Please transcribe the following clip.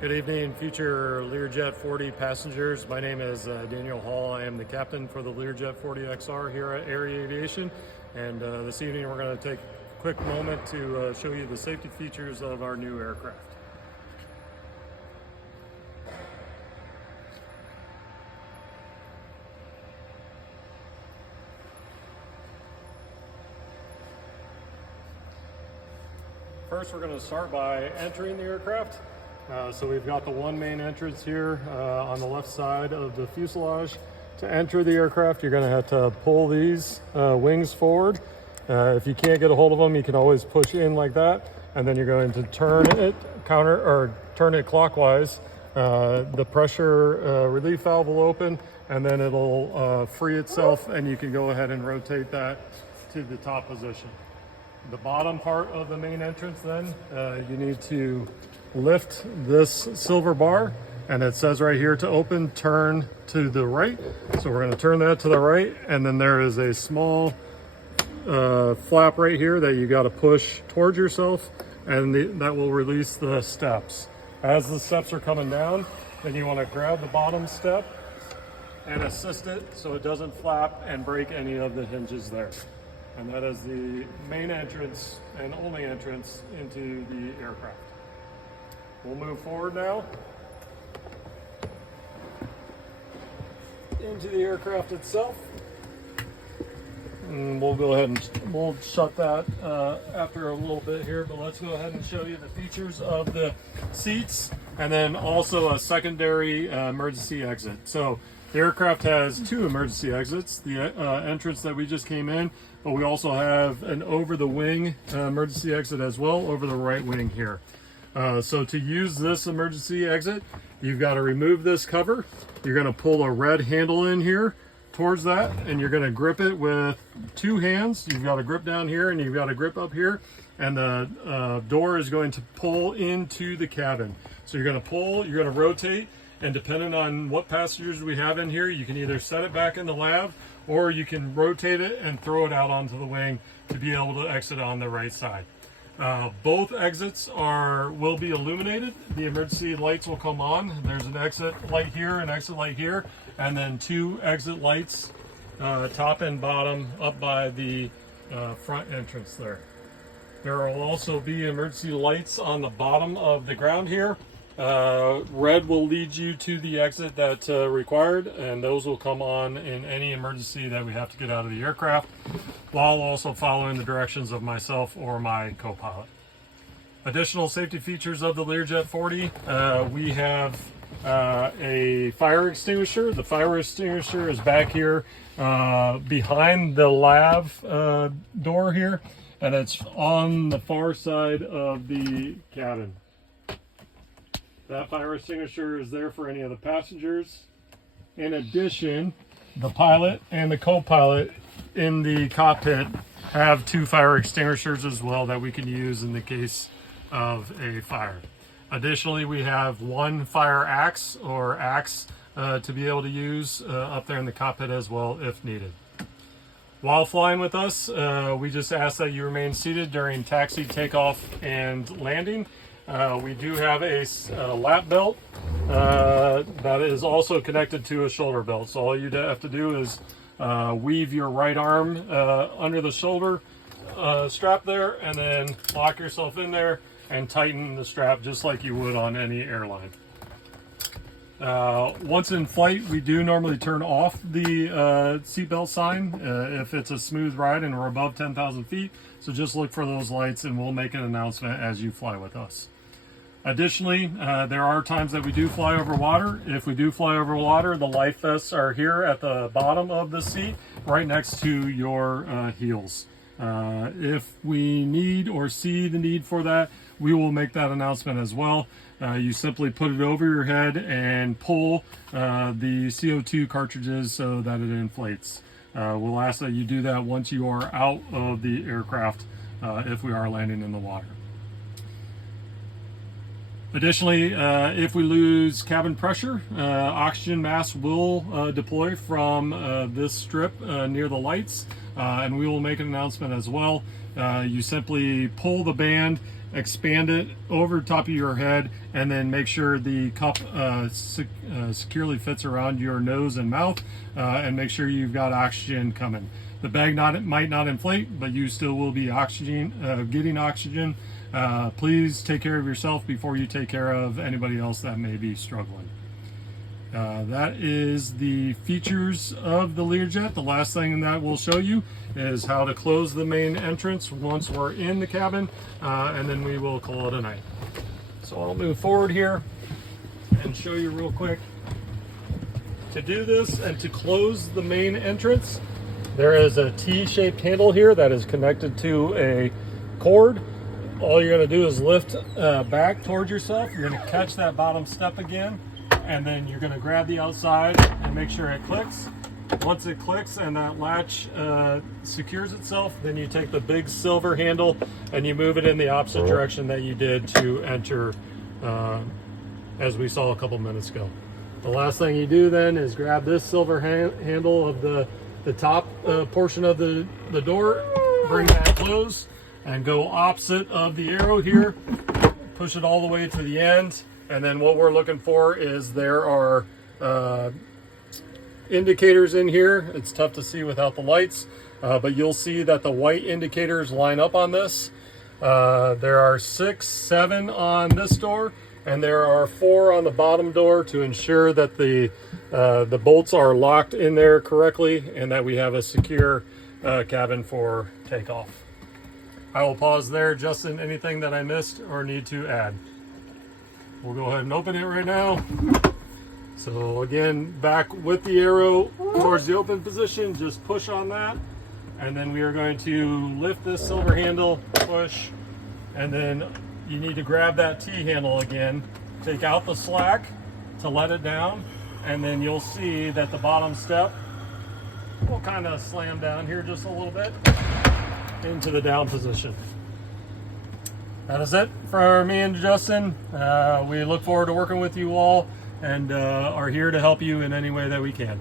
Good evening, future Learjet 40 passengers. My name is Daniel Hall. I am the captain for the Learjet 40 XR here at Aery Aviation. And this evening we're going to take a quick moment to show you the safety features of our new aircraft. First, we're going to start by entering the aircraft. So we've got the one main entrance here on the left side of the fuselage. To enter the aircraft, you're going to have to pull these wings forward. If you can't get a hold of them, you can always push in like that, and then you're going to turn it clockwise. The pressure relief valve will open, and then it'll free itself, and you can go ahead and rotate that to the top position. The bottom part of the main entrance, then you need to lift this silver bar, and it says right here to open, turn to the right. So we're going to turn that to the right, and then there is a small flap right here that you got to push towards yourself, and that will release the steps. As the steps are coming down, then you want to grab the bottom step and assist it so it doesn't flap and break any of the hinges there. And that is the main entrance and only entrance into the aircraft. We'll move forward now into the aircraft itself. And we'll go ahead and we'll shut that after a little bit here, but let's go ahead and show you the features of the seats and then also a secondary emergency exit. So the aircraft has two emergency exits, the entrance that we just came in, but we also have an over-the-wing emergency exit as well, over the right wing here. So to use this emergency exit, you've got to remove this cover. You're going to pull a red handle in here towards that, and you're going to grip it with two hands. You've got a grip down here, and you've got a grip up here, and the door is going to pull into the cabin. So you're going to pull, you're going to rotate, and depending on what passengers we have in here, you can either set it back in the lav, or you can rotate it and throw it out onto the wing to be able to exit on the right side. Both exits will be illuminated. The emergency lights will come on. There's an exit light here, an exit light here, and then two exit lights, top and bottom, up by the front entrance there. There will also be emergency lights on the bottom of the ground here. Red will lead you to the exit that's required, and those will come on in any emergency that we have to get out of the aircraft, while also following the directions of myself or my co-pilot. Additional safety features of the Learjet 40, we have a fire extinguisher. The fire extinguisher is back here behind the lav door here, and it's on the far side of the cabin. That fire extinguisher is there for any of the passengers. In addition, the pilot and the co-pilot in the cockpit have two fire extinguishers as well that we can use in the case of a fire. Additionally, we have one fire axe to be able to use up there in the cockpit as well if needed. While flying with us, we just ask that you remain seated during taxi, takeoff, and landing. We do have a lap belt that is also connected to a shoulder belt. So all you have to do is weave your right arm under the shoulder strap there, and then lock yourself in there and tighten the strap just like you would on any airline. Once in flight, we do normally turn off the seatbelt sign if it's a smooth ride and we're above 10,000 feet. So just look for those lights, and we'll make an announcement as you fly with us. Additionally, there are times that we do fly over water. If we do fly over water, the life vests are here at the bottom of the seat, right next to your heels. If we need or see the need for that, we will make that announcement as well. You simply put it over your head and pull the CO2 cartridges so that it inflates. We'll ask that you do that once you are out of the aircraft if we are landing in the water. Additionally, if we lose cabin pressure, oxygen masks will deploy from this strip near the lights, and we will make an announcement as well. You simply pull the band expand it over top of your head, and then make sure the cup securely fits around your nose and mouth, and make sure you've got oxygen coming. The bag might not inflate, but you still will be getting oxygen. Please take care of yourself before you take care of anybody else that may be struggling. That is the features of the Learjet. The last thing that we'll show you is how to close the main entrance once we're in the cabin, and then we will call it a night. So I'll move forward here and show you real quick. To do this and to close the main entrance, there is a T-shaped handle here that is connected to a cord. All you're going to do is lift back towards yourself. You're going to catch that bottom step again, and then you're going to grab the outside and make sure it clicks. Once it clicks and that latch secures itself, then you take the big silver handle and you move it in the opposite direction that you did to enter, as we saw a couple minutes ago. The last thing you do then is grab this silver handle of the top portion of the door, bring that close, and go opposite of the arrow here, push it all the way to the end. And then what we're looking for is there are indicators in here. It's tough to see without the lights, but you'll see that the white indicators line up on this. There are 6, 7 on this door, and there are 4 on the bottom door to ensure that the bolts are locked in there correctly and that we have a secure cabin for takeoff. I will pause there. Justin, anything that I missed or need to add? We'll go ahead and open it right now. So again, back with the arrow towards the open position, just push on that. And then we are going to lift this silver handle, push, and then you need to grab that T handle again, take out the slack to let it down, and then you'll see that the bottom step will kind of slam down here just a little bit into the down position. That is it for me and Justin. We look forward to working with you all and are here to help you in any way that we can.